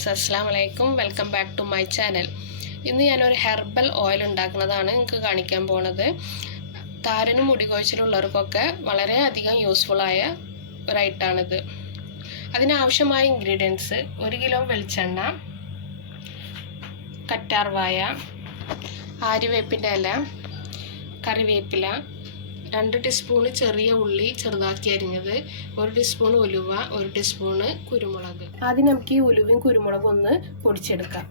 Friends, അസ്സലാമു അലൈക്കും. Welcome back to my channel. ഇന്ന് ഞാനൊരു ഹെർബൽ ഓയിൽ ഉണ്ടാക്കുന്നതാണ് നിങ്ങൾക്ക് കാണിക്കാൻ പോണത്. താരനും മുടികൊഴിച്ചിലുള്ളവർക്കൊക്കെ വളരെയധികം യൂസ്ഫുള്ളായ ഒരു ഐറ്റമാണിത്. അതിനാവശ്യമായ ഇൻഗ്രീഡിയൻസ്: 1 കിലോ വെളിച്ചെണ്ണ, കറ്റാർവായ, ആര്യവേപ്പിൻ്റെ ഇല, കറിവേപ്പില, 2 ടീസ്പൂൺ ചെറിയ ഉള്ളി ചെറുതാക്കി അരിഞ്ഞത്, 1 ടീസ്പൂൺ ഉലുവ, 1 ടീസ്പൂൺ കുരുമുളക്. ആദ്യം നമുക്ക് ഈ ഉലുവയും കുരുമുളകും ഒന്ന് പൊടിച്ചെടുക്കാം.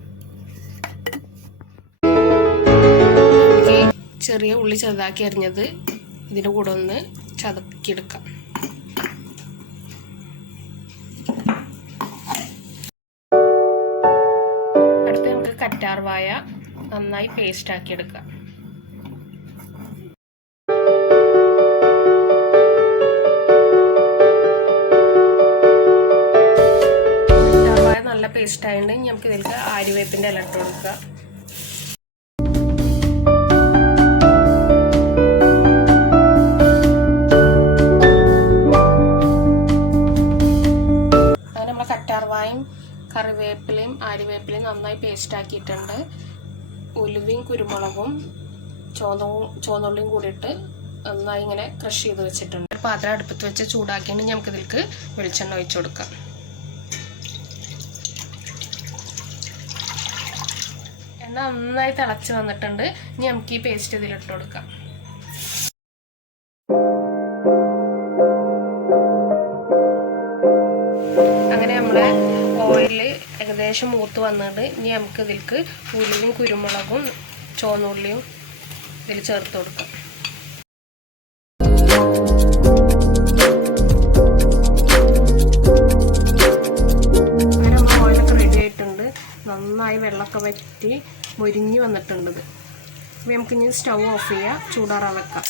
ചെറിയ ഉള്ളി ചെറുതാക്കി അരിഞ്ഞത് ഇതിൻ്റെ കൂടെ ഒന്ന് ചതക്കിയെടുക്കാം. അടുത്ത് നമുക്ക് കറ്റാർവായ നന്നായി പേസ്റ്റ് ആക്കി എടുക്കാം. നല്ല പേസ്റ്റ് ആയതുകൊണ്ട് ഇനി നമുക്ക് ഇതിലേക്ക് ആര്യവേപ്പിൻ്റെ ഇല ഇട്ട് കൊടുക്കുക. അങ്ങനെ നമ്മൾ കറ്റാർവായും കറിവേപ്പിലയും ആര്യവേപ്പിലയും നന്നായി പേസ്റ്റ് ആക്കിയിട്ടുണ്ട്. ഉലുവയും കുരുമുളകും ചുവന്നുള്ളിയും കൂടിയിട്ട് നന്നായി ഇങ്ങനെ ക്രഷ് ചെയ്ത് വെച്ചിട്ടുണ്ട്. ഒരു പാത്രം അടുപ്പത്ത് വെച്ച് ചൂടാക്കിയിട്ട് നമുക്ക് ഇതിലേക്ക് വെളിച്ചെണ്ണ ഒഴിച്ചു കൊടുക്കാം. എണ്ണ നന്നായി തിളച്ച് വന്നിട്ടുണ്ട്. ഇനി നമുക്ക് ഈ പേസ്റ്റ് ഇതിലിട്ട് കൊടുക്കാം. അങ്ങനെ നമ്മുടെ ഓയിൽ ഏകദേശം മൂത്ത് വന്നിട്ട് ഇനി നമുക്ക് ഇതിലേക്ക് ഉലുവയും കുരുമുളകും ചുവന്നുള്ളിയും ഇതിൽ ചേർത്ത് കൊടുക്കാം. നന്നായി വെള്ളമൊക്കെ വറ്റി മൊരിഞ്ഞ് വന്നിട്ടുണ്ട്. അപ്പോൾ നമുക്കിനി സ്റ്റൗ ഓഫ് ചെയ്യാം, ചൂടാറാൻ വെക്കാം.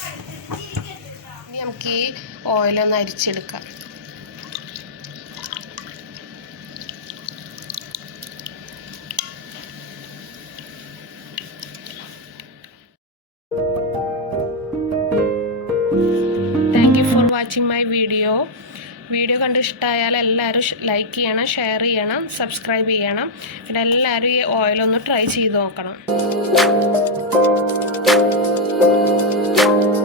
ഇനി നമുക്ക് ഈ ഓയിലൊന്ന് അരിച്ചെടുക്കാം. Thank you for watching my video കണ്ട് ഇഷ്ടമായാൽ എല്ലാവരും ലൈക്ക് ചെയ്യണം, ഷെയർ ചെയ്യണം, സബ്സ്ക്രൈബ് ചെയ്യണം. പിന്നെ എല്ലാവരും ഈ ഓയിലൊന്ന് ട്രൈ ചെയ്ത് നോക്കണം.